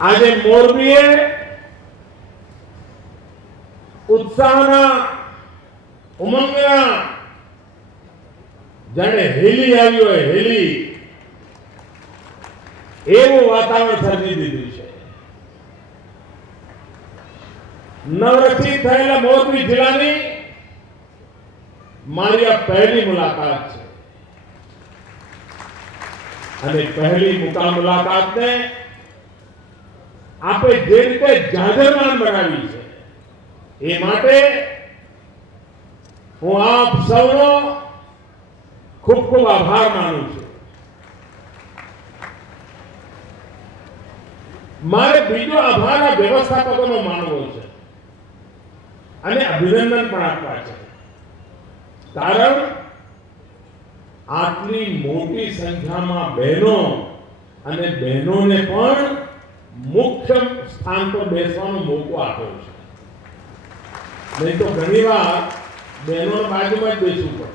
આજે મોરબીએ ઉત્સાહના ઉમંગના જાણે હેલી આવી હોય હેલી એવું વાતાવરણ સર્જી દીધું છે. નવરચિત થયેલા મોરબી જિલ્લાની મારી આ પહેલી મુલાકાત છે અને પહેલી મુલાકાતને આપે જે રીતે જાજરમાન બનાવી છે એ માટે હું આપ સૌનો ખૂબ ખૂબ આભાર માનું છું. મારે બીજો આભાર આ વ્યવસ્થાપકોનો માનવો છે અને અભિનંદન પણ આપવા છે. કારણ આટલી મોટી સંખ્યામાં બહેનો અને બહેનોને પણ મુખ્ય સ્થાન પર બેસવાનો મોકો આપ્યો છે. નહીં તો ઘણીવાર બહેનોને બાજુમાં જ બેસવું પડે.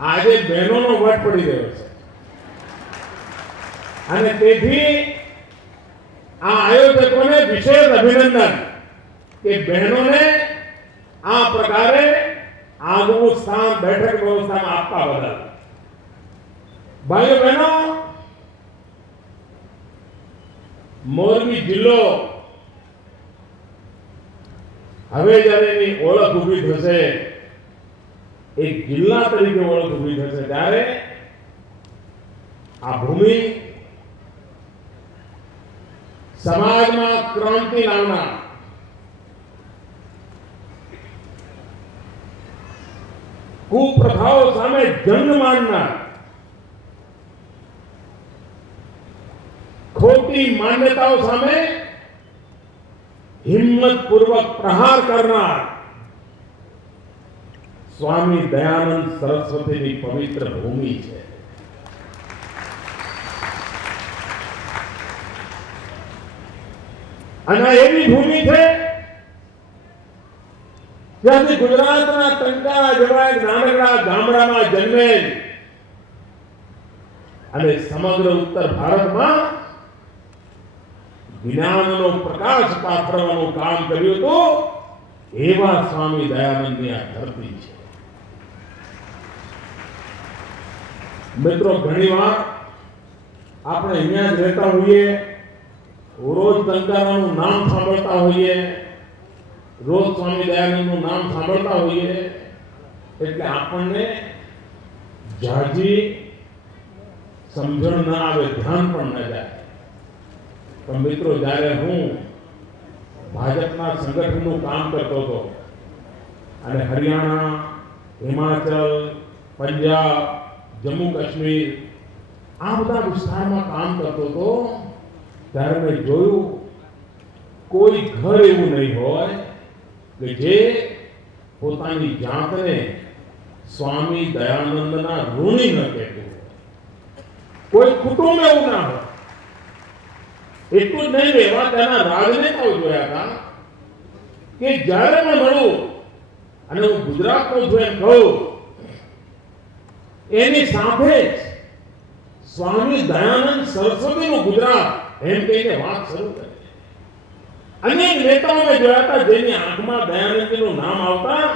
આજે બહેનોનો વટ પડી ગયો છે અને તેથી આ આયોજકોને વિશેષ અભિનંદન કે બહેનોને આ પ્રકારે આગવું સ્થાન બેઠક વ્યવસ્થામાં આપવા બદલ. ભાઈઓ બહેનો, મોરબી જિલ્લો હવે જ્યારે એની ઓળખ ઊભી થશે, એક જિલ્લા તરીકે ઓળખ ઊભી થશે, ત્યારે આ ભૂમિ સમાજમાં ક્રાંતિ લાવનાર, કુપ્રથાઓ સામે જંગ માંડનાર, ખોટી માન્યતાઓ સામે હિંમતપૂર્વક પ્રહાર કરનાર સ્વામી દયાનંદ સરસ્વતીની પવિત્ર ભૂમિ છે. અને એવી ભૂમિ છે જ્યાંથી ગુજરાતના ટંકારા જેવા એક નાનકડા ગામડામાં જન્મેલ અને સમગ્ર ઉત્તર ભારતમાં જ્ઞાનનો પ્રકાશ પાથરવાનું કામ કર્યું હતું એવા સ્વામી દયાનંદની આ ધરતી છે. મિત્રો, ઘણીવાર આપણે અહીંયા જ રહેતા હોઈએ, રોજ ટંકારાનું નામ સાંભળતા હોઈએ, રોજ સ્વામી દયાનંદનું નામ સાંભળતા હોઈએ, એટલે આપણને જાજી સમજણ ના આવે, ધ્યાન પણ ન જાય. પણ મિત્રો, જ્યારે હું ભાજપના સંગઠનનું કામ કરતો હતો અને હરિયાણા, હિમાચલ, પંજાબ, જમ્મુ કાશ્મીર આ બધા વિસ્તારમાં કામ કરતો હતો, ત્યારે મેં જોયું કોઈ ઘર એવું નહીં હોય કે જે પોતાની જાતને સ્વામી દયાનંદના ઋણી ન કહેતું હોય. કોઈ કુટુંબ એવું ના હોય. એટલું જ નહીં, એવા તેના રાજનેતાઓ જોયા હતા કે જ્યારે મેં મળું અને હું ગુજરાતનો છું એમ કહું, એની સાથે જ સ્વામી દયાનંદ સરસ્વતીનું ગુજરાત એમ કહીને વાત શરૂ કરી. અનેક નેતાઓ મેં જોયા હતા જેની આંખમાં દયાનંદજીનું નામ આવતા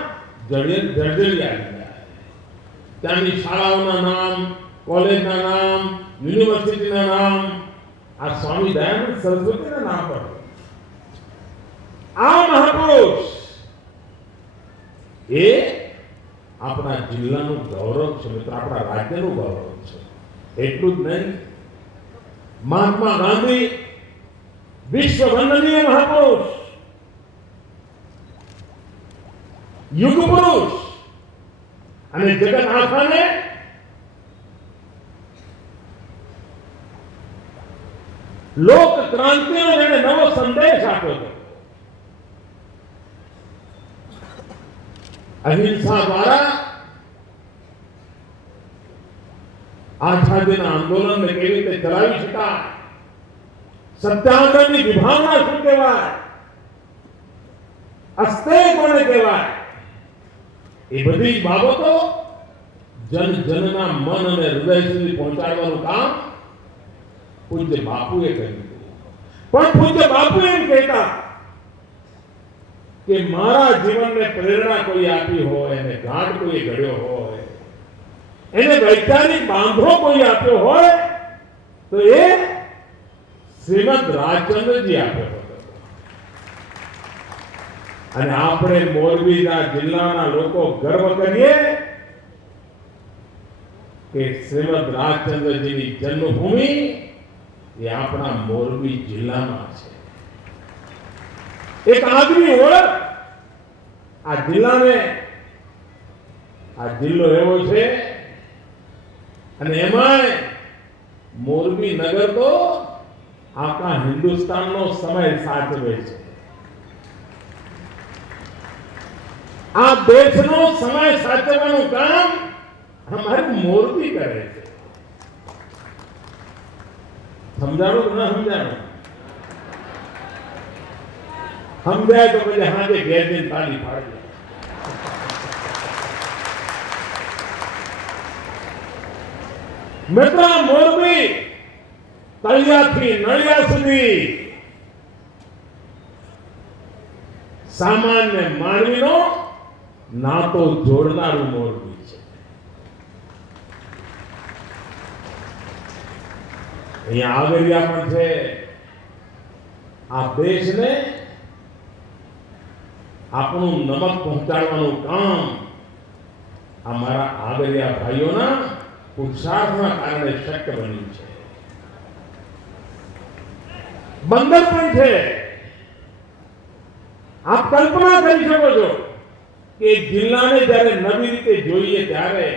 જળજળી આવી જાય. ત્યાંની શાળાઓના નામ, કોલેજના નામ, યુનિવર્સિટીના નામ આ સ્વામી દયાનંદ સરસ્વતીના નામ પર. આ મહાપુરુષ એ આપણા જિલ્લાનું ગૌરવ છે મિત્રો, આપણા રાજ્યનું ગૌરવ છે. એટલું જ નહીં, મહાત્મા ગાંધી વિશ્વ વંદનીય મહાપુરુષ, યુગ પુરુષ અને જગત આખાને લોક ક્રાંતિનો જેને નવો સંદેશ આપ્યો હતો. અહિંસા દ્વારા આઝાદીના આંદોલનને કેવી રીતે ચલાવી શકાય, સત્યાગ્રહની વિભાવના શું કહેવાય, અસ્તેય કોને કહેવાય, એ બધી બાબતો જન જનના મન અને હૃદય સુધી પહોંચાડવાનું કામ પૂજ્ય બાપુએ કર્યું. પણ પૂજ્ય બાપુ એમ કહેતા કે મારા જીવનને પ્રેરણા કોઈ આપી હોય અને ઘાટ કોઈ ઘડ્યો હોય, એને વૈચારિક બાંધો કોઈ આપ્યો હોય તો એ શ્રીમદ રાજચંદ્રજી આપ્યો હતો. અને આપણે મોરબીના જિલ્લાના લોકો ગર્વ કરીએ કે શ્રીમદ રાજચંદ્રજીની જન્મભૂમિ એ આપણા મોરબી જિલ્લામાં છે. એક આગવી ઓળખ આ જિલ્લાને, આ જિલ્લો એવો છે અને એમાં મોરબી નગર તો આખા હિન્દુસ્તાનનો સમય સાચવે છે. આ દેશનો સમય સાચવવાનું કામ અમારી મોરબી કરે છે. સમજાણો કે ના સમજાણો? સમજાય તો પછી હાજે ઘેર જઈને તાળી પાડી. મિત્રો, મોરબી તળિયાથી નળિયા સુધી સામાન્ય માનવીનો નાતો જોડનારું મોરબી છે. અહીંયા આગળિયા પણ છે. આ દેશને આપણું નમક પહોંચાડવાનું કામ અમારા આગળિયા ભાઈઓના પુરુષાર્થના કારણે શક્ય બન્યું છે. બંદર પણ છે. આપ કલ્પના કરી શકો છો કે જિલ્લાને જ્યારે નવી રીતે જોઈએ ત્યારે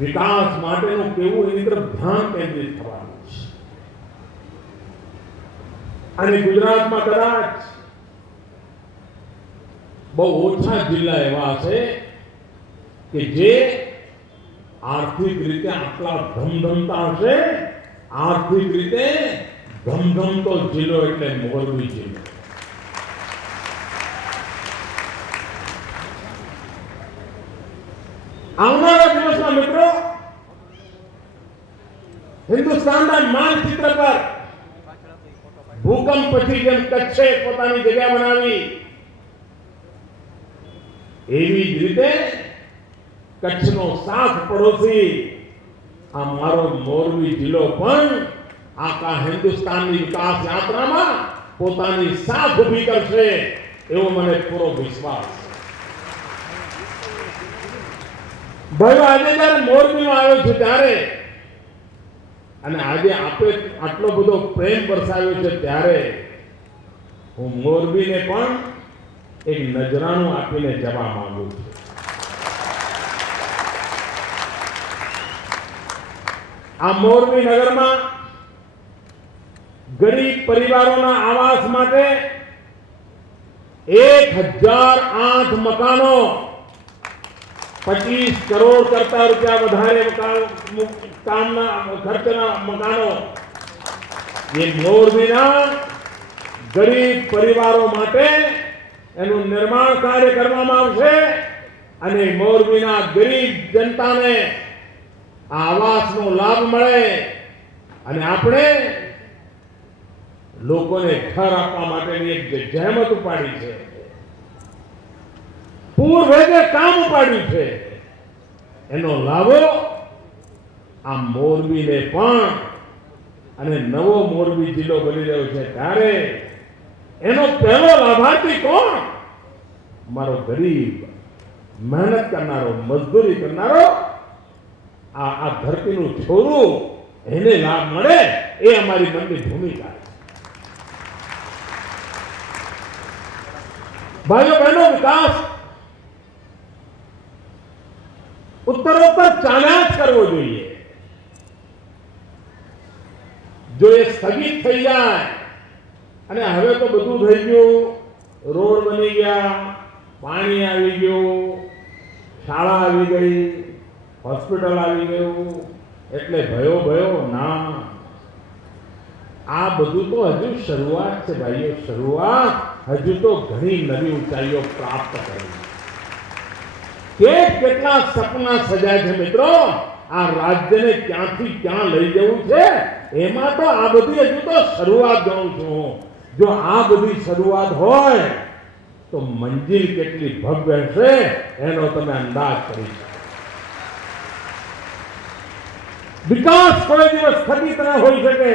વિકાસ માટેનું કેવું એની તરફ ધ્યાન કેન્દ્રિત થવાનું છે. અને ગુજરાતમાં કદાચ બહુ ઓછા જિલ્લા એવા છે કે જે આર્થિક રીતે આટલા ધમધમતા હશે. આર્થિક રીતે ધમધમતો જિલ્લો એટલે મોરબી જિલ્લો. આવનારા દિવસમાં મિત્રો હિન્દુસ્તાનના માનચિત્ર પર ભૂકંપ પછી જેમ કચ્છે પોતાની જગ્યા બનાવી એવી જ રીતે કચ્છનો સાથ પડોશી આ મારો મોરબી જિલ્લો પણ આખા હિન્દુસ્તાનની વિકાસ યાત્રામાં પોતાની સાથ ઊભી કરશે એવો મને પૂરો વિશ્વાસ છે. ભાઈઓ, આજે જ્યારે મોરબીમાં આવ્યો છું ત્યારે અને આજે આપે આટલો બધો પ્રેમ વરસાવ્યો છે ત્યારે હું મોરબીને પણ એક નજરાણું આપીને જવા માંગુ છું. આ મોરબી નગરમાં ગરીબ પરિવારોના આવાસ માટે 1008 મકાનો 25 કરોડ કરતા રૂપિયા વધારે કામના ખર્ચના મકાનો એ મોરબીના ગરીબ પરિવારો માટે એનું નિર્માણ કાર્ય કરવામાં આવશે અને મોરબીના ગરીબ જનતાને આવાસનો લાભ મળે અને આપણે લોકોને ઘર આપવા માટેની એક જહેમત ઉપાડી છે. પૂર્વે કામ ઉપાડ્યું છે એનો લાભો આ મોરબીને પણ અને નવો મોરબી જિલ્લો બની રહ્યો છે ત્યારે એનો પહેલો લાભાર્થી કોણ? મારો ગરીબ મહેનત કરનારો મજદૂરી કરનારો આ ધરતીનું છોરું એને લાભ મળે એ અમારી મનની ભૂમિકા છે. ભાઈઓ બહેનો, વિકાસ ઉત્તરોત્તર ચાલ્યા જ કરવો જોઈએ. જો એ સ્થગિત થઈ જાય અને હવે તો બધું થઈ ગયું, રોડ બની ગયા, પાણી આવી ગયું, શાળા આવી ગઈ, હોસ્પિટલ આવી ગયું એટલે ભયો ના, આ બધું તો હજુ શરૂઆત છે ભાઈઓ, શરૂઆત. હજુ તો ઘણી નવી ઊંચાઈઓ પ્રાપ્ત કરવી. કેટલા સપના સજાય છે મિત્રો. આ રાજ્યને ક્યાંથી ક્યાં લઈ જવું છે એમાં તો આ બધી હજુ તો શરૂઆત ગણું છું. જો આ બધી શરૂઆત હોય તો મંજિલ કેટલી ભવ્ય હશે એનો તમે અંદાજ કરી શકો. વિકાસ કોઈ દિવસ સ્થગિત ન હોઈ શકે,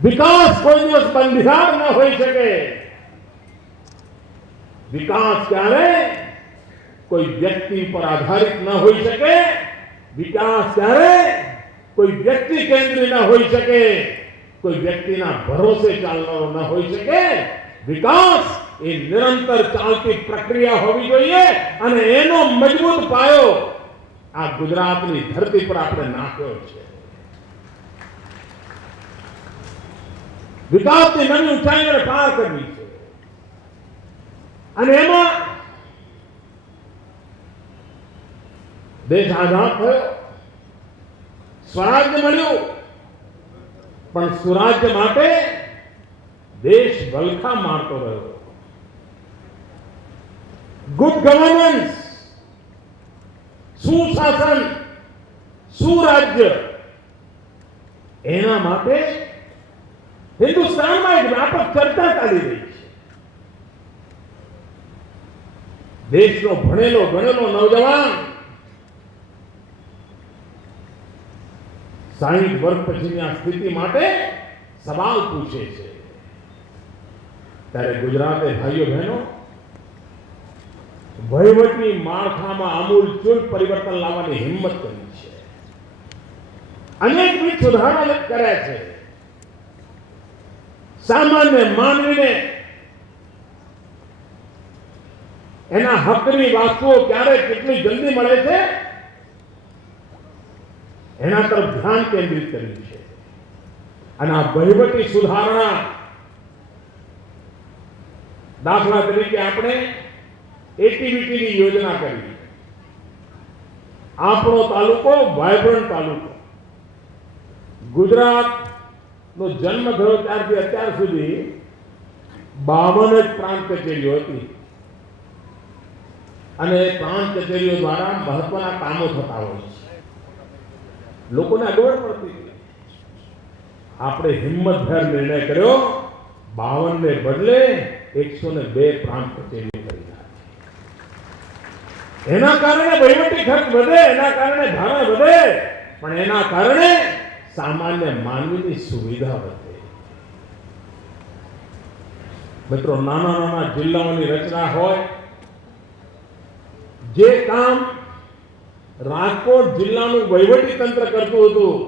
વિકાસ કોઈ દિવસ બંધિયાર ન હોઈ શકે. વિકાસ ક્યારે કોઈ વ્યક્તિ પર આધારિત ન હોઈ શકે, વિકાસ ક્યારે કોઈ વ્યક્તિ કેન્દ્રી ન હોઈ શકે, કોઈ વ્યક્તિના ભરોસે ચાલનારો ન હોઈ શકે. વિકાસ એ નિરંતર ચાલતી પ્રક્રિયા હોવી જોઈએ અને એનો મજબૂત પાયો આ ગુજરાતની ધરતી પર આપણે નાખ્યો છે. વિકાસની નવી ઊંચાઈઓને પાર કરવી છે અને એમાં દેશ આઝાદ થયો, સ્વરાજ્ય મળ્યું, પણ સુરાજ્ય માટે દેશ વલખા મારતો રહ્યો. ગુડ ગવર્નન્સ, સુશાસન, સુરાજ્ય, એના માટે હિન્દુસ્તાનમાં એક વ્યાપક ચર્ચા ચાલી રહી છે. દેશનો ભણેલો ગણેલો નવજવાન 60 વર્ષ પછીની આ સ્થિતિ માટે સવાલ પૂછે છે. ત્યારે ગુજરાતે ભાઈઓ બહેનો વહીવટી માળખામાં આમૂલચૂલ પરિવર્તન લાવવાની હિંમત કરી છે. અનેકવિધ સુધારણા કર્યા છે. સામાન્ય માનવીને એના હકની વસ્તુઓ ક્યારે કેટલી જલ્દી મળે છે એના તરફ ધ્યાન કેન્દ્રિત કર્યું છે. અને આ વહીવટી સુધારણા, દાખલા તરીકે આપણે એટીવીટીની યોજના કરી. આપણો તાલુકો વાયબ્રન્ટ તાલુકો. ગુજરાતનો જન્મ થયો ત્યારથી અત્યાર સુધી 52 જ પ્રાંત કચેરીઓ હતી અને પ્રાંત કચેરીઓ દ્વારા મહત્વના કામો થતા હોય છે. લોકોને અગવડ પડતી. આપણે હિંમતભેર નિર્ણય કર્યો, 52 ને બદલે 102 પ્રાંત કચેરીઓ કરી નાખી. એના કારણે વહીવટી ખર્ચ વધે, એના કારણે ભાડા વધે, પણ એના કારણે સામાન્ય માનવીની સુવિધા વધે. મિત્રો, નાના નાના જિલ્લાઓની રચના હોય, જે કામ રાજકોટ જિલ્લાનું વહીવટી તંત્ર કરતું હતું,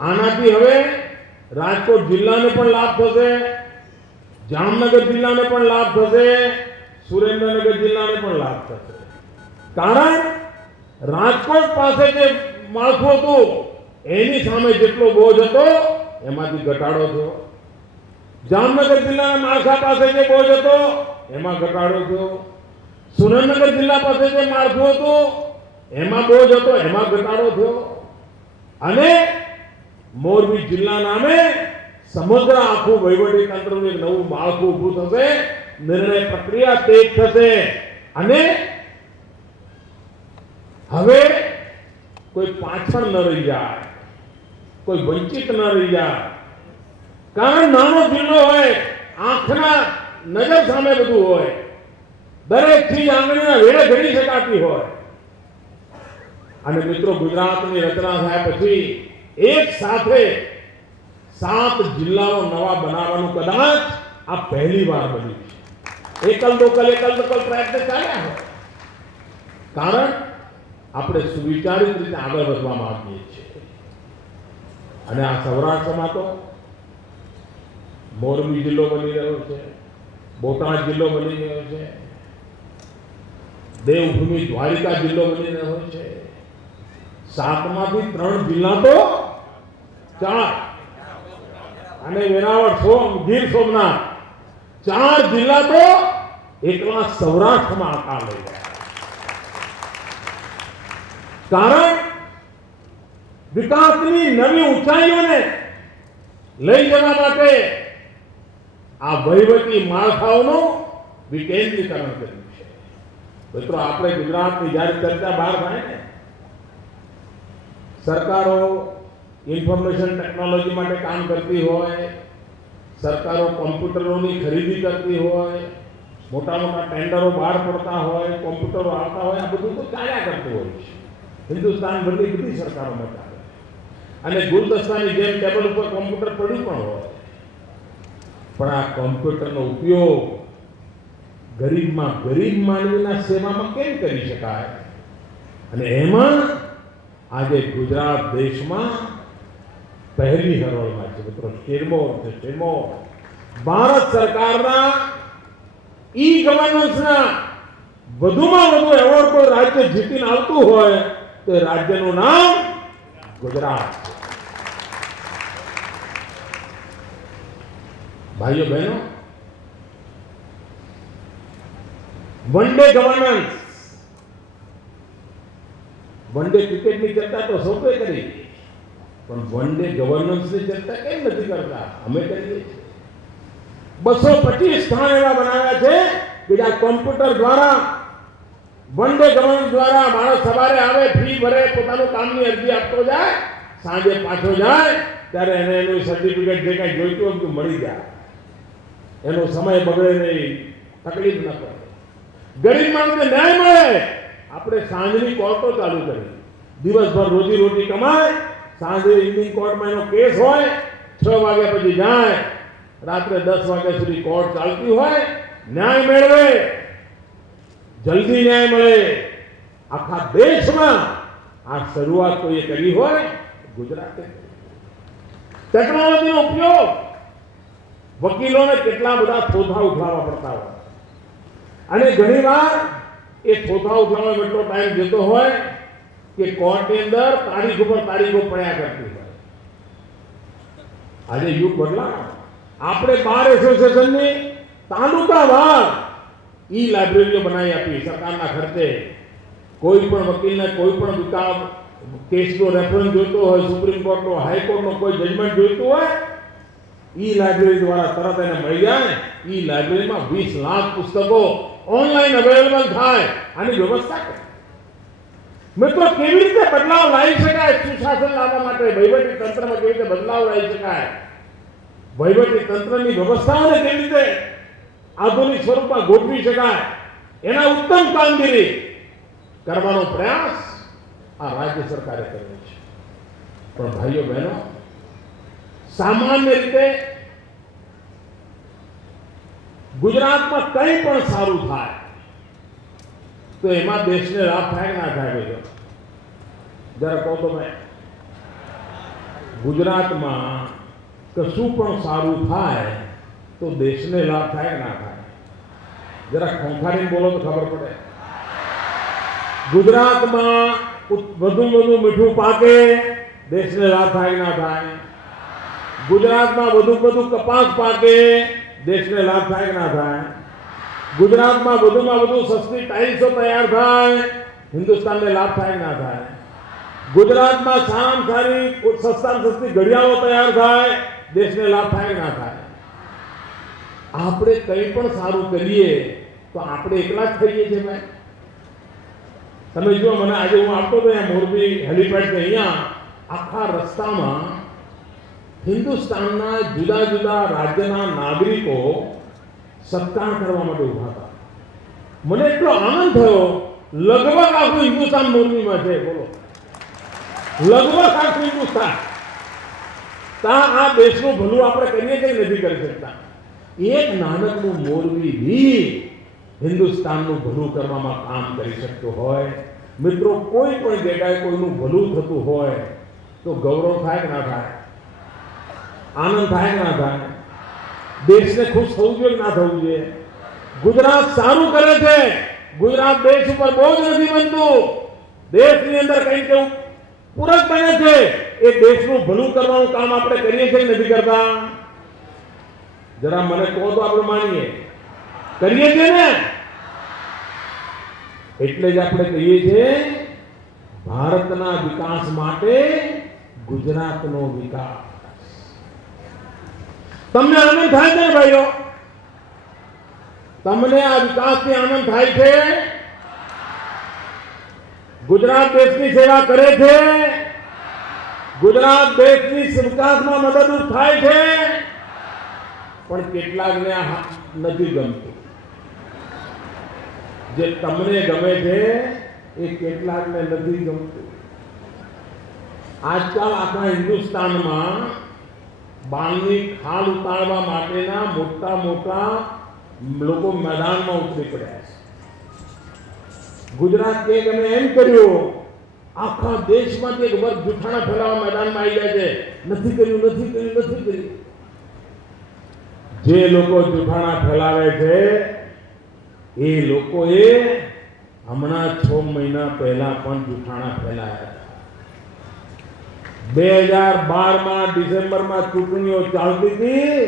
આનાથી હવે રાજકોટ જિલ્લાને પણ લાભ થશે, જામનગર જિલ્લાને પણ લાભ થશે, સુરેન્દ્રનગર જિલ્લાને પણ લાભ થશે. કારણ રાજકોટ પાસે જે માળખું હતું એની સામે જેટલો બોજ હતો એમાંથી ઘટાડો થયો. જામનગર જિલ્લાના માળખા પાસે જે બોજ હતો એમાં ઘટાડો થયો. સુરેન્દ્રનગર જિલ્લા પાસે જે માળખું હતું એમાં બોજ હતો એમાં ઘટાડો થયો. અને મોરબી જિલ્લા નામે સમગ્ર આખું વહીવટી તંત્રનું એક નવું માળખું ઊભું થશે. નિર્ણય પ્રક્રિયા તેજ થશે અને હવે કોઈ પાછળ ન રહી જાય, કોઈ વંચિત ન રહી જાય. કારણ નાનો જિલ્લો હોય, આંખના નજર સામે બધું હોય, દરેક ચીજ આંગળીના વેળે ઘડી શકાતી હોય. અને મિત્રો, ગુજરાતની રચના થયા પછી એક સાથે 7 જિલ્લાઓ નવા બનાવવાનું કદાચ આ પહેલી વાર બન્યું છે. એકલ દોકલ પ્રયત્ન ચાલ્યા હોય. કારણ આપણે સુવિચારિત રીતે આગળ વધવા માંગીએ છીએ. અને આ સૌરાષ્ટ્રમાં તો મોરબી જિલ્લો બની રહ્યો છે, બોટાદ જિલ્લો બની રહ્યો છે, દેવભૂમિ દ્વારિકા જિલ્લો બની રહ્યો છે. 7માંથી 3 જિલ્લા તો 4 અને વેરાવળ, ગીર સોમનાથ, 4 જિલ્લા તો એકલા સૌરાષ્ટ્રમાં આકાર લઈ ગયા. કારણ વિકાસની નવી ઊંચાઈઓને લઈ જવા માટે આ વહીવટી માળખાઓનું વિકેન્દ્રીકરણ કર્યું છે. મિત્રો, આપણે ગુજરાતની જ્યારે ચર્ચા બહાર થાય ને, સરકારો ઇન્ફોર્મેશન ટેકનોલોજી માટે કામ કરતી હોય, સરકારો કોમ્પ્યુટરોની ખરીદી કરતી હોય, મોટા મોટા ટેન્ડરો બહાર પડતા હોય, કોમ્પ્યુટરો આવતા હોય, આ બધું તો ચાલ્યા કરતું હોય છે. હિન્દુસ્તાન ભરની બધી સરકારોમાં ચાલે અને ગુલદસ્તાની જેમ ટેબલ ઉપર કોમ્પ્યુટર પડ્યું પણ હોય, પણ આ કોમ્પ્યુટરનો ઉપયોગ ગરીબમાં ગરીબ માનવીના સેવામાં કેમ કરી શકાય? અને એમાં આજે ગુજરાત દેશમાં પહેલી હરોળમાં છે મિત્રો. શેરમોર ભારત સરકારના ઈ ગવર્નન્સના વધુમાં વધુ એવોર્ડ કોઈ રાજ્ય જીતીને આવતું હોય તો એ રાજ્યનું નામ ગુજરાત. ભાઈઓ બહેનો, one day governance, one day ક્રિકેટની ચર્ચા તો સૌએ કરી, પણ વન ડે ગવર્નન્સની ચર્ચા કેમ નથી કરતા? અમે કરીએ છીએ. 225 સ્થાન એવા બનાવ્યા છે કે જ્યાં કોમ્પ્યુટર દ્વારા વન ડે ગવર્નન્સ દ્વારા માણસ સવારે આવે, ફી ભરે, પોતાનું કામની અરજી આપતો જાય, સાંજે પાછો જાય ત્યારે એને એનું સર્ટિફિકેટ જે કાંઈ જોઈતું હતું મળી જાય. એનો સમય બગડે નહીં, તકલીફ ન પડે, ગરીબ માણસને ન્યાય મળે. આપણે સાંજની કોર્ટો ચાલુ કરી, દિવસભર રોજી રોટી કમાય, સાંજે ઇવનિંગ કોર્ટમાં એનો કેસ હોય, 6 વાગ્યા પછી જાય, રાત્રે 10 વાગ્યા સુધી કોર્ટ ચાલતી હોય, ન્યાય મેળવે, જલ્દી ન્યાય મળે. આખા દેશમાં આ શરૂઆત કોઈએ કરી હોય ગુજરાતે. ટેકનોલોજીનો ઉપયોગ, વકીલોને કેટલા બધા થોથા ઉઠાવવા પડતા હોય અને ઘણીવાર એ થોથા ઉઠાવવામાં એટલો ટાઈમ જતો હોય કે કોર્ટની અંદર તારીખ ઉપર તારીખો પડ્યા કરતી હોય. આજે યુગ બદલાયો. આપણે બાર એસોસિએશનની તાલુકાવાર ઈ લાઇબ્રેરીઓ બનાવી આપી સરકારના ખર્ચે. કોઈ પણ વકીલને કોઈ પણ કેસનો રેફરન્સ જોઈતો હોય, સુપ્રીમ કોર્ટનો, હાઈકોર્ટનો કોઈ જજમેન્ટ જોઈતું હોય, ઈ લાઇબ્રેરી દ્વારા તરત એને મળી જાય. ઈ લાઇબ્રેરીમાં 20 લાખ પુસ્તકો ઓનલાઈન અવેલેબલ થાય. આની વ્યવસ્થા કરે. મિત્રો, કેવી રીતે બદલાવ લાવી શકાય? સુશાસન લાવવા માટે વહીવટી તંત્રમાં કેવી રીતે બદલાવ લાવી શકાય? વહીવટી તંત્રની વ્યવસ્થાઓને કેવી રીતે આધુનિક સ્વરૂપમાં ગોઠવી શકાય? એના ઉત્તમ કામગીરી કરવાનો પ્રયાસ આ રાજ્ય સરકારે કર્યો છે. પણ ભાઈઓ બહેનો, સામાન્ય રીતે ગુજરાતમાં કંઈ પણ સારું થાય તો એમાં દેશને લાભ થાય કે ના થાય? ભાઈઓ જરા કહો તો ભાઈ, ગુજરાતમાં કશું પણ સારું થાય તો દેશને લાભ થાય કે ના થાય? જરા ખોંખારીને બોલો તો ખબર પડે. ગુજરાતમાં વધુ મીઠું પાકે, દેશને લાભ થાય કે ના થાય? ગુજરાતમાં વધુ કપાસ પાકે, દેશને લાભ થાય કે ના થાય? ગુજરાતમાં વધુમાં વધુ સસ્તી ટાઇલ્સો તૈયાર થાય, હિન્દુસ્તાનને લાભ થાય કે ના થાય? ગુજરાતમાં સારામાં સારી સસ્તામાં સસ્તી ઘડિયાળો તૈયાર થાય, દેશને લાભ થાય કે ના થાય? આપણે કંઈ પણ સારું કરીએ તો આપણે એકલા જ થઈએ છીએ. ભાઈ તમે જુઓ, મને આજે હું આવતો હતો અહીંયા મોરબી હેલિપેડ થી, અહીંયા આખા રસ્તામાં હિન્દુસ્તાનના જુદા જુદા રાજ્યના નાગરિકો સત્કાર કરવા માટે ઉભા હતા. મને એટલો આનંદ થયો, લગભગ આખું હિન્દુસ્તાન મોરબીમાં છે. બોલો, લગભગ આખું હિન્દુસ્તાન. આ દેશનું ભલું આપણે કરીએ કે નથી કરી શકતા? એક નાનકડું મોરબી હિન્દુસ્તાનનું ભલું કરવામાં કામ કરી શકતો હોય. મિત્રો, કોઈ પણ જગ્યાએ કોઈનું ભલું થતું હોય તો ગૌરવ થાય કે ના થાય? આનંદ થાય કે ના થાય? દેશને ખુશ થવું જોઈએ કે ના થવું જોઈએ? ગુજરાત સારું કરે છે. ગુજરાત દેશ ઉપર બોજ નથી બનતું. દેશની અંદર કંઈક એવું પૂરક બને છે. એ દેશનું ભલું કરવાનું કામ આપણે કરીએ છીએ કે નથી કરતા? જરા મને કહો તો આપણે માનીએ. કરીએ છીએ ને? એટલે જ આપણે કહીએ છીએ ભારતના વિકાસ માટે ગુજરાતનો વિકાસ. તમને આનંદ થાય છે ભાઈઓ? તમને આ વિકાસથી આનંદ થાય છે? ગુજરાત દેશની સેવા કરે છે. ગુજરાત દેશની વિકાસમાં મદદરૂપ થાય છે, પણ કેટલાકને આ નથી ગમતું. જે તમને ગમે છે એ કેટલાકને નથી ગમતું. આજકાલ આખા હિન્દુસ્તાનમાં બાળની ખાલ ઉતારવા માટેના મોટા મોટા લોકો મેદાનમાં ઉતરી પડ્યા છે. ગુજરાત કે અમે એમ કર્યું, આખા દેશમાંથી એક વર્ગ જૂઠાણા ફેલાવવા મેદાનમાં આવી જાય છે. નથી કર્યું, નથી કર્યું, નથી કર્યું. જે લોકો જૂઠાણા ફેલાવે છે એ લોકોએ હમણાં 6 મહિના પહેલા પણ જૂઠાણા ફેલાયા હતા. 2012માં ડિસેમ્બરમાં ચૂંટણીઓ ચાલતી હતી.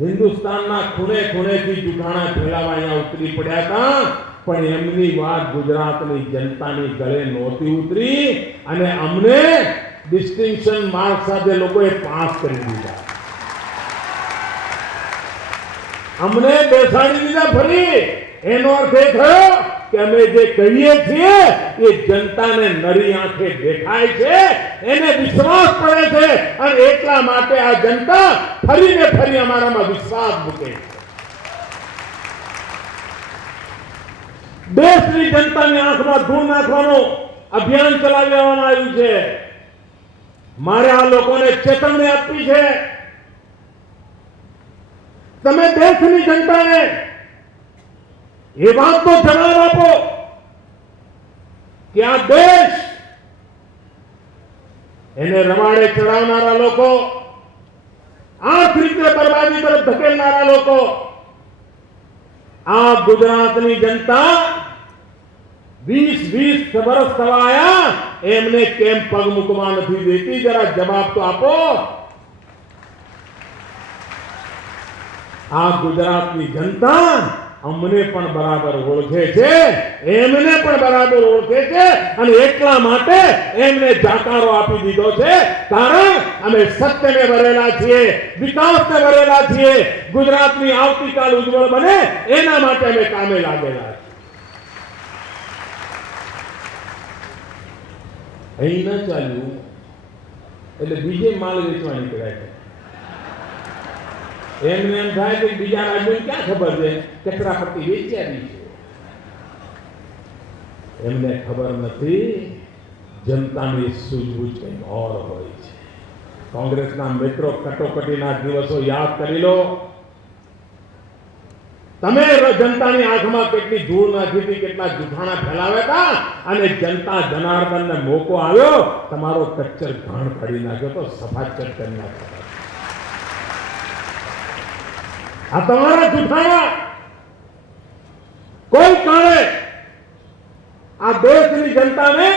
હિન્દુસ્તાનના ખૂણે ખૂણેથી જૂઠાણા ફેલાવા અહીંયા ઉતરી પડ્યા હતા, પણ એમની વાત ગુજરાતની જનતાની ગળે નહોતી ઉતરી અને અમને ડિસ્ટિંક્શન માર્ક સાથે લોકોએ પાસ કરી દીધા. અમને બેસાડી દીધા ફરી. એનો અર્થ એ થયો કે અમે જે કહીએ છીએ એ જનતાને નરી આંખે દેખાય છે, એને વિશ્વાસ પડે છે અને એટલા માટે આ જનતા ફરીને ફરી અમારામાં વિશ્વાસ મૂકે છે. દેશની જનતાની આંખમાં ધૂળ નાખવાનું અભિયાન ચલાવી દેવામાં આવ્યું છે. મારે આ લોકોને ચેતવણી આપવી છે. તમે દેશની જનતાને એ વાતનો જવાબ આપો કે આ દેશ એને રવાડે ચડાવનારા લોકો, આર્થિક રીતે બરબાદી તરફ ધકેલનારા લોકો, આ ગુજરાતની જનતા 20 વર્ષ થવાયા એમને કેમ પગ મૂકવા નથી દેતી? જરા જવાબ તો આપો. આ ગુજરાતની જનતા અમને પણ બરાબર ઓળખે છે, એમને પણ બરાબર ઓળખે છે અને એટલા માટે એમને જાકારો આપી દીધો છે. કારણ અમે સત્યને વરેલા છીએ, વિકાસને વરેલા છીએ. ગુજરાતની આવતીકાલ ઉજ્જવળ બને એના માટે અમે કામે લાગેલા છીએ. અહીં ન ચાલ્યું એટલે બીજે માલ વેચવા નીકળ્યા છે. એમને એમ થાય કે બીજા રાજ્યોને ક્યાં ખબર છે કચરાપટ્ટી વેચ્યાની છે. એમને ખબર નથી જનતાની સૂઝબૂઝ કંઈક ઓર હોય છે. કોંગ્રેસના મિત્રો કટોકટીના દિવસો યાદ કરી લો. તમે જનતાની આંખમાં કેટલી ધૂળ નાખી હતી, કેટલા જૂઠાણા ફેલાવ્યા હતા અને જનતા જનાર્દનને મોકો આવ્યો, તમારો કચ્ચર ઘાણ કાઢી નાખ્યો તો સફાચટ કરી નાખ્યો. આ તમારા જૂઠાણા કોઈ કારણે આ દેશની જનતાને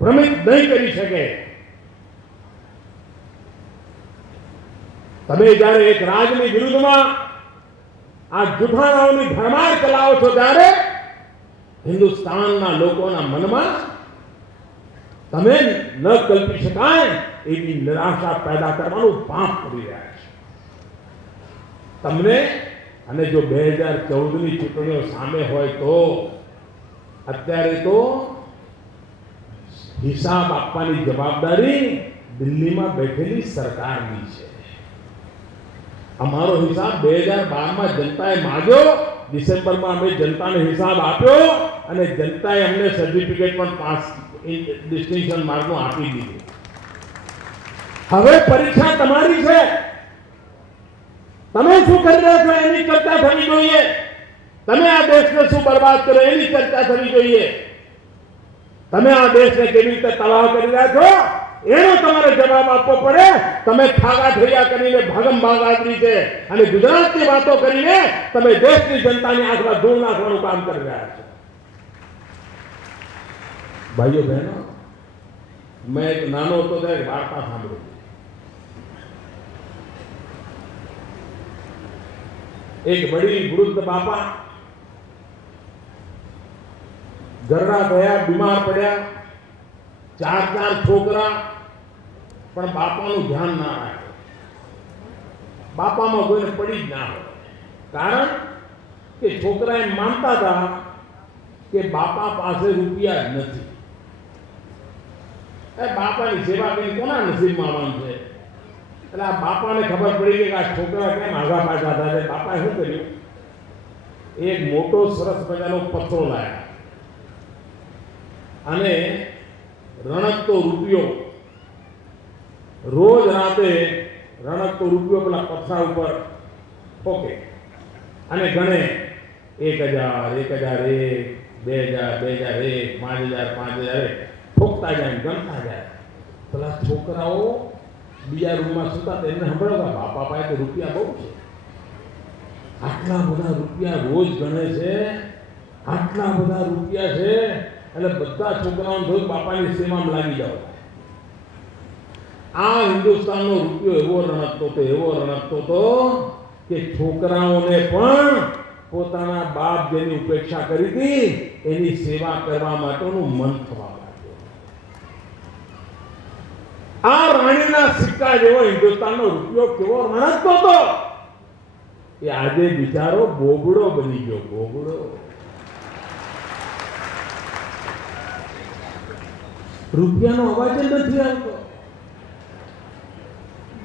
ભ્રમિત નહીં કરી શકે. તમે જ્યારે એક રાજની વિરુદ્ધમાં આ જૂઠાણાઓની ભરમાર ચલાવો છો ત્યારે હિન્દુસ્તાનના લોકોના મનમાં તમે ન કલ્પી શકાય એવી નિરાશા પેદા કરવાનું પાપ કરી રહ્યા છે. તમને અને જો 2014ની ચૂંટણીઓ સામે હોય તો અત્યારે તો હિસાબ આપવાની જવાબદારી દિલ્હીમાં બેઠેલી સરકારની છે. અમારો હિસાબ 2012માં જનતાએ માંગ્યો, ડિસેમ્બરમાં અમે જનતાને હિસાબ આપ્યો અને જનતાએ અમને સર્ટિફિકેટ પણ પાસ ડિસ્ટિંક્શન માર્કનું આપી દીધું. હવે પરીક્ષા તમારી છે. તમે શું કરી રહ્યા છો એની ચર્ચા થવી જોઈએ. તમે આ દેશને શું બરબાદ કરો એની ચર્ચા થવી જોઈએ. તમે આ દેશને કેવી રીતે તબાહ કરી રહ્યા છો એનો તમારે જવાબ આપવો પડે. તમે ખાગા ઠૈયા કરીને ભાગમ ભાગાદરી છે અને ગુજરાતની વાતો કરીને તમે દેશની જનતાની આંખમાં ધૂળ નાખવાનું કામ કરી રહ્યા છો. ભાઈઓ બહેનો, મેં એક નાનો હતો ત્યારે વાર્તા સાંભળી. એક વડીલ વૃદ્ધ બાપા ઘરના થયા, બીમાર પડ્યા, 4 છોકરા, પણ બાપાનું ધ્યાન ના રાખે. બાપામાં કોઈને પડી જ ના હોય. કારણ કે છોકરા એમ માનતા હતા કે બાપા પાસે રૂપિયા જ નથી. એ બાપાની સેવા કરી કોના નસીબમાં આવવાનું છે? એટલે આ બાપાને ખબર પડી કે આ છોકરા કેમ આગા પાછા થાય. બાપાએ શું કર્યું? એક મોટો સરસ મજાનો પથ્થરો લાવ્યા અને રણકતો રૂપિયો, રોજ રાતે રણકતો રૂપિયો પેલા પથ્થર ઉપર ઠોકે અને ગણે 1000, 1001, 2000, 2001, 5000, 5000 ઠોકતા જાય, ગણતા જાય. પેલા છોકરાઓ બીજા રૂમમાં સુતા તેમને સંભળાવ્યા, બાપા પાસે તો રૂપિયા બહુ છે, આટલા બધા રૂપિયા રોજ ગણે છે, આટલા બધા રૂપિયા છે. એટલે બધા છોકરાઓને જોયું બાપાની સેવામાં લાગી જાઓ. આ હિન્દુસ્તાનનો રૂપિયો એવો રણકતો હતો કે છોકરાઓને પણ પોતાના બાપ જેની ઉપેક્ષા કરી હતી એની સેવા કરવા માટેનું મન થવા લાગ્યું. આ રાણીના સિક્કા જેવો હિન્દુસ્તાનનો રૂપિયો કેવો રણકતો હતો એ આજે બિચારો બોબડો બની ગયો. બોબડો. રૂપિયાનો અવાજ જ નથી આવતો,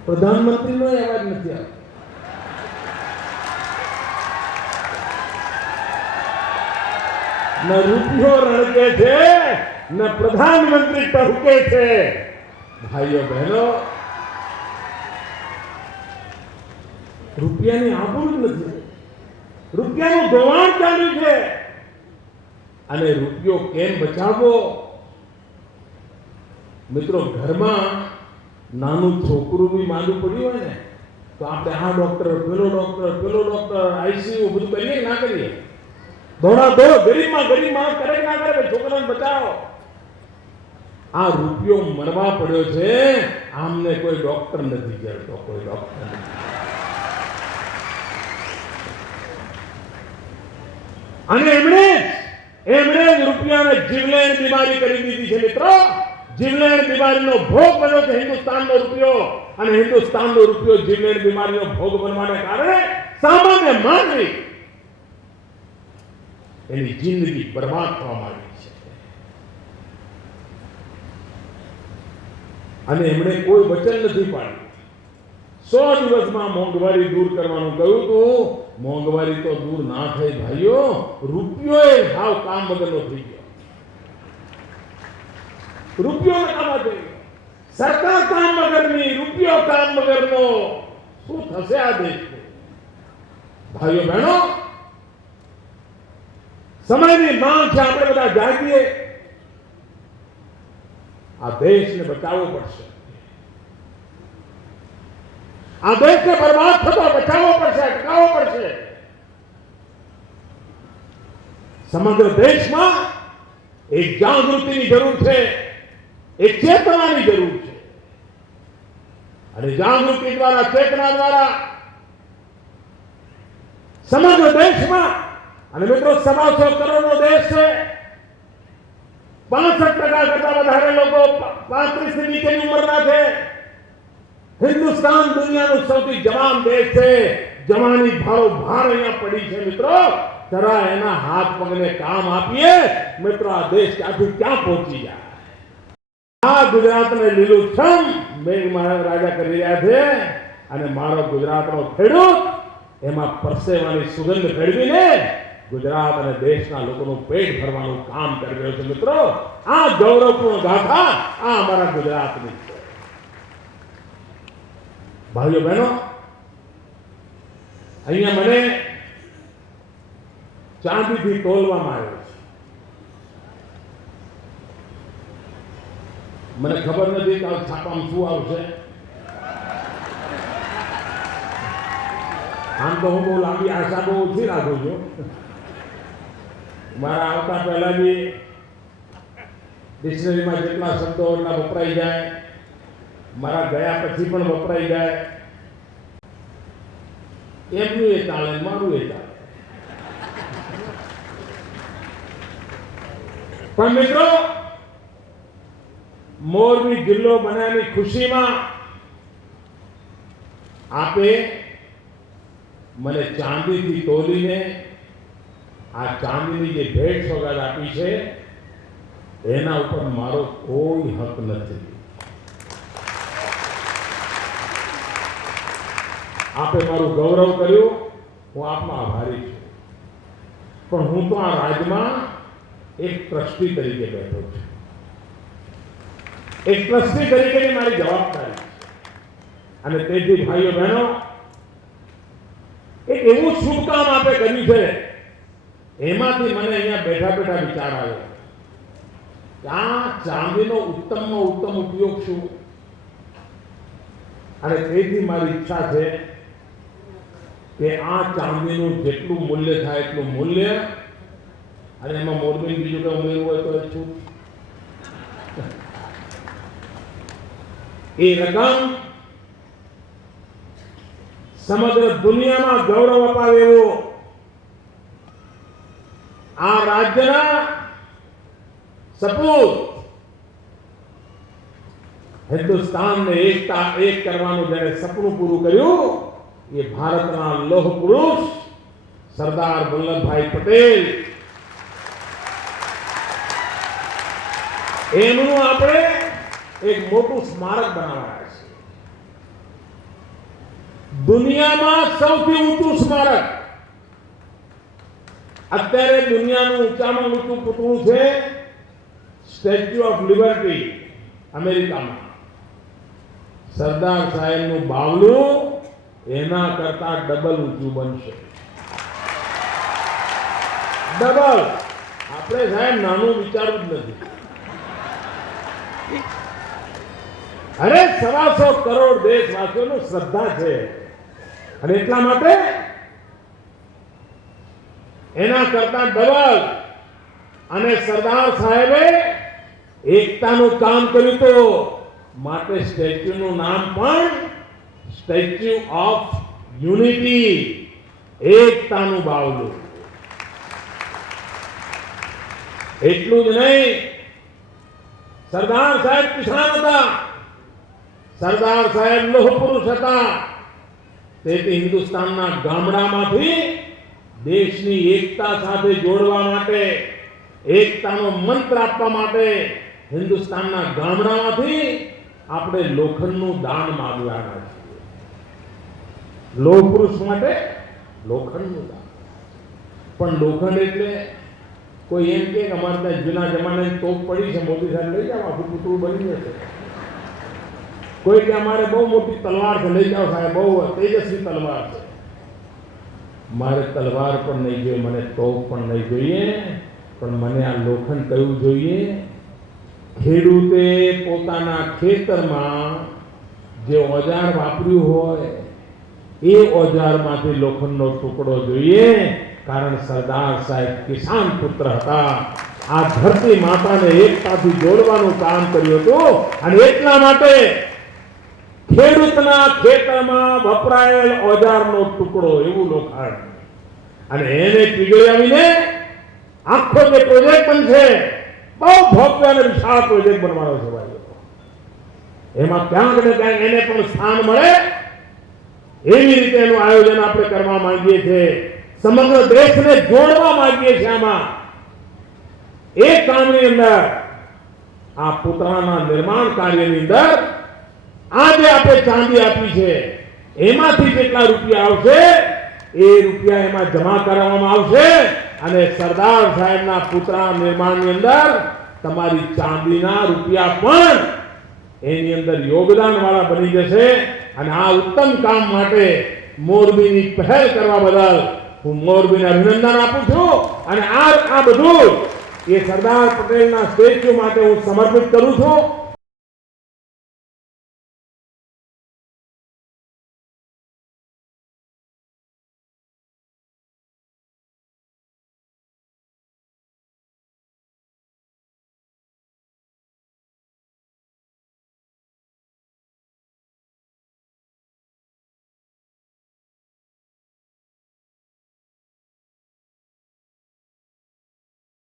પ્રધાનમંત્રીનો અવાજ નથી આવતો. ન રૂપિયો રણકે છે, ન પ્રધાનમંત્રી ટહુકે છે. ભાઈઓ બહેનો, રૂપિયાની આબરૂ જ નથી, રૂપિયાનું ધોવાણ ચાલ્યું છે. અને રૂપિયો કેમ બચાવવો? મિત્રો, ઘરમાં નાનું છોકરું બી માંદું પડ્યું હોય ને તો આપણે આ ડોક્ટર, પેલો ડોક્ટર, આઈસીયુ બધું કરીએ ના કરીએ? દોડા દો, ગરીબમાં ગરીબ માણસ કરે ના કરે, છોકરાને બચાવો. આ રૂપિયો મરવા પડ્યો છે, આમને કોઈ ડોક્ટર નથી કરતો, કોઈ ડોક્ટર નથી. અને એમણે જ રૂપિયાને જીવલેણ બીમારી કરી દીધી છે. મિત્રો, જીવલેણ બીમારીનો ભોગ બન્યો છે હિન્દુસ્તાનનો રૂપિયો. અને હિન્દુસ્તાનનો રૂપિયો જીવલેણ બીમારીનો ભોગ બનવાને કારણે સામાન્ય માનવી એની જિંદગી બરબાદ થવા માંડી છે. અને એમણે કોઈ વચન નથી પાડ્યું. 100 દિવસમાં મોંઘવારી દૂર કરવાનું કહ્યું હતું. મોંઘવારી તો દૂર ના થઈ ભાઈઓ, રૂપિયો એ ભાવ કામ વગરનો થઈ ગયો. રૂપિયો નકામો થઈ ગયો. સરકાર કામ વગરની, રૂપિયો કામ વગરનો. શું થશે આ દેશને? ભાઈઓ બહેનો, સમયની માંગ છે, આપણે બધા જાગીએ. આ દેશને બચાવવો પડશે. આ દેશને બરબાદ થતો બચાવવો પડશે, અટકાવવો પડશે. સમગ્ર દેશમાં એક જાગૃતિની જરૂર છે, એક ચેતનાની જરૂર છે. અને જાગૃતિ દ્વારા, ચેતના દ્વારા સમગ્ર દેશમાં, અને મિત્રો 125 કરોડનો દેશ છે, 65% કરતા વધારે લોકો 35 થી નીચેની ઉંમરના છે. હિન્દુસ્તાન દુનિયાનું સૌથી જવાન દેશ છે. જવાની ભારો ભાર અહીંયા પડી છે. મિત્રો, જરા એના હાથ પગને કામ આપીએ, મિત્રો આ દેશ ક્યાંથી ક્યાં પહોંચી જાય. આ ગુજરાતને લીલુંછમ મેઘ મહારાજા કરી રહ્યા છે. અને મારો ગુજરાતનો ખેડૂત એમાં પરસેવાની સુગંધ ફેરવીને ગુજરાત અને દેશના લોકોનું પેટ ભરવાનું કામ કરી રહ્યો છે. મિત્રો, આ ગૌરવપૂર્ણ ગાથા આ અમારા ગુજરાતની છે. ભાઈઓ બહેનો, અહીંયા મને ચાંદીથી તોલવામાં આવ્યો છે. મને ખબર નથી કે આ છાપામાં શું આવશે. આમ તો હું બહુ લાંબી આશા બહુ ઓછી રાખું છું. મારા આવતા પહેલા બી ડિક્શનરીમાં જેટલા શબ્દો એટલા વપરાઈ જાય, મારા ગયા પછી પણ વપરાઈ જાય. એમનું એ ચાલે, મારું એ ચાલે. પણ મિત્રો, મોરબી જિલ્લો બન્યાની ખુશીમાં આપે મને ચાંદીથી તોલીને આ ચાંદીની જે ભેટ સોગાદ આપી છે એના ઉપર મારો કોઈ હક નથી. આપે મારું ગૌરવ કર્યું, હું આપનો આભારી છું. પણ હું તો આ રાજમાં એક ટ્રસ્ટી તરીકે બેઠો છું. એક ટ્રસ્ટી તરીકેની મારી જવાબદારી છે. અને તેથી ભાઈઓ બહેનો, એક એવું શુભ કામ આપે કર્યું છે, એમાંથી મને અહીંયા બેઠા બેઠા વિચાર આવ્યો કે આ ચાંદીનો ઉત્તમમાં ઉત્તમ ઉપયોગ શું. અને તેથી મારી ઈચ્છા છે કે આ ચાંદીનું જેટલું મૂલ્ય થાય એટલું મૂલ્ય, અને એમાં મોરબી બીજું કંઈ ઉમેરવું હોય તો એ છું, એ રકમ સમગ્ર દુનિયામાં ગૌરવ અપાવે એવો આ રાજ્યના સપૂત હિન્દુસ્તાનને એકતા એક કરવાનું જેને સપનું પૂરું કર્યું, એ ભારતના લોહ પુરુષ સરદાર વલ્લભભાઈ પટેલ. એમનું આપણે એક મોટું સ્મારક બનાવવાના છે. દુનિયામાં સૌથી ઊંચું સ્મારક અત્યારે દુનિયાનું ઊંચામાં ઊંચું પુતળું છે સ્ટેચ્યુ ઓફ લિબર્ટી અમેરિકામાં. સરદાર સાહેબનું બાવલું એના કરતા ડબલ ઊંચું બનશે. ડબલ. આપણે સાહેબ નાનું વિચારવું જ નથી. અરે 125 કરોડ દેશવાસીઓનું શ્રદ્ધા છે, અને એટલા માટે એના કરતા ડબલ. અને સરદાર સાહેબે એકતાનું કામ કર્યું, તો માટે સ્ટેચ્યુનું નામ પણ સ્ટેચ્યુ ઓફ યુનિટી, એકતાનું બાવલું. એટલું જ નહીં, સરદાર સાહેબ કિસાન હતા, સરદાર સાહેબ લોહ પુરુષ હતા. તેથી હિન્દુસ્તાનના ગામડામાંથી દેશની એકતા સાથે જોડવા માટે, એકતાનો મંત્ર આપવા માટે હિન્દુસ્તાનના ગામડામાંથી આપણે લોખંડનું દાન માંગવાના છીએ. લોહ પુરુષ માટે લોખંડનું દાન. પણ લોખંડ એટલે કોઈ એમ કે અમારે ત્યાં જૂના જમાનાની તોપ પડી છે, મોદી સાહેબ લઈ જાઓ, આખું પુતળું બની જશે. કોઈ કે અમારે બહુ મોટી તલવાર છે, લઈ જાઓ સાહેબ, બહુ તેજસ્વી તલવાર છે. મારે તલવાર પણ નહીં જોઈએ, મને તોપ પણ નહીં જોઈએ, પણ મને આ લોખંડ કયું જોઈએ? ખેડૂતે પોતાના ખેતરમાં જે ઓજાર વાપર્યું હોય એ ઓજારમાંથી લોખંડનો ટુકડો જોઈએ. કારણ સરદાર સાહેબ કિસાન પુત્ર હતા. આ ધરતી માતાને એકતાથી જોડવાનું કામ કર્યું હતું, અને એટલા માટે ખેડૂતના ખેતરમાં વપરાયેલ ઓજારનો ટુકડો એવું લોખંડ, અને એને પીગળાવીને આખો જે પ્રોજેક્ટ બનશે, બહુ ભવ્ય અને વિશાળ પ્રોજેક્ટ બનવાનો છે ભાઈઓ. એમાં ક્યાંક ને ક્યાંક એને પણ સ્થાન મળે એવી રીતે એનું આયોજન આપણે કરવા માંગીએ છીએ. સમગ્ર દેશને જોડવા માંગીએ છીએ. આમાં એક કામની અંદર, આ પુતળાના નિર્માણ કાર્યની અંદર આજે આપણે ચાંદી આપી છે, એમાંથી જેટલા રૂપિયા આવશે એ રૂપિયા એમાં જમા કરવામાં આવશે, અને સરદાર સાહેબના પુતળા નિર્માણની અંદર તમારી ચાંદીના રૂપિયા પણ એની અંદર યોગદાન વાળા બની જશે. અને આ ઉત્તમ કામ માટે મોરબીની પહેલ કરવા બદલ હું મોરબીને અભિનંદન આપું છું. અને આ બધું એ સરદાર પટેલના સ્ટેચ્યુ માટે હું સમર્પિત કરું છું.